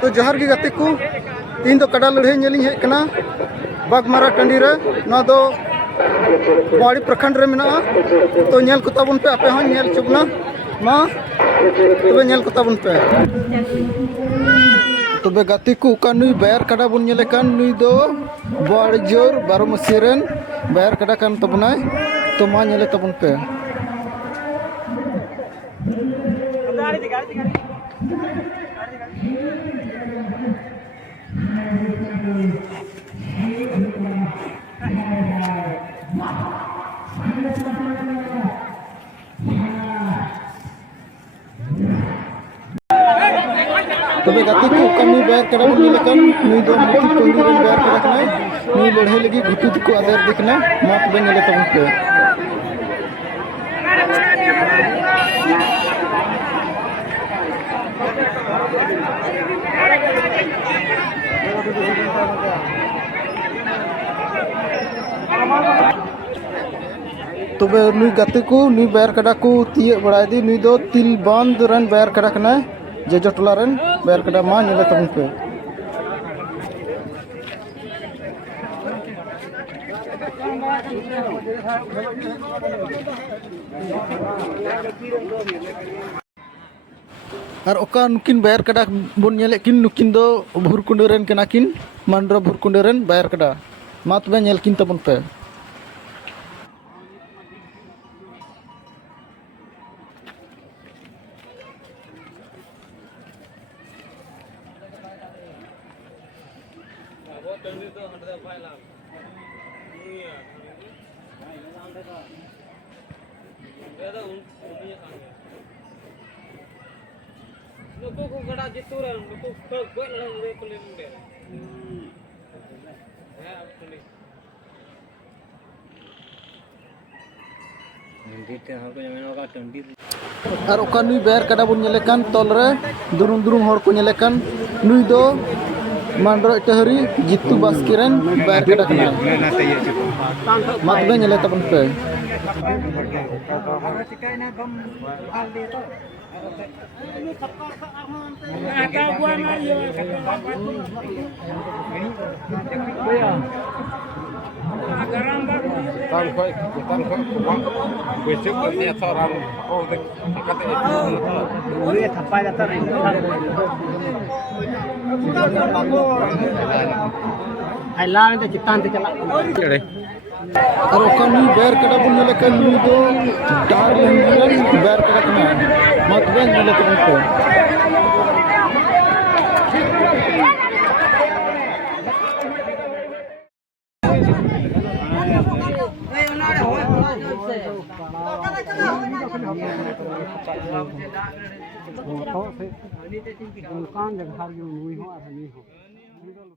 तो जोहार गे गाते को तीन तो कड़ा लड़ाई नेली हेज कना बागमारा टंडी रे ना दो बाड़ी प्रखंड रे मेना तो नेल को ताबुन पे आपे हन नेल चुबना मा तबे नेल को ताबुन पे तबे गाते को का नुई बैर कड़ा बुन नेले कान नुई दो बाड़ी जोर 12 मसीरेन बैर कड़ा कान तबनाय तो मा नेले ताबुन पे तबे गाती को कमी बैर कड़ा बुन लेकन नुई दो मुठी टोंडी रे बैर कड़ा कने नुई लड़ाई लगी घुटू को आदर देखना मा तबे नेले तबन पे तबे नुई गाते को नुई बैर कड़ा को तिये बड़ाई दी नुई दो तिल बांध रन बैर कड़ा कने जे जटला रन बैर कड़ा मा नेले तबन पे और ओका नुकिन बैर कड़ा बुन नेले किन नुकिन दो भुरकुंडे रन कना किन मांड्रा भुरकुंडे रन बैर कड़ा मा तबे नेल किन तबन पे और ओका नुई बैर कड़ा बुन नेले कान तोल रे दुरुम दुरुम हर को नेले कान नुई दो मांड्रो इटहरी जितू बास्किरन बैर कड़ा कना मा तबे नेले तबन पे tan khoi kuang besok ni seorang oh kata itu dia sampai datang ai la nanti citan te chala और ओका नुई बैर कड़ा बुन नेले कान नुई दो डार लंगिरन बैर कड़ा कना मा तबे नेले तबन पे दुकान जगह नुई हो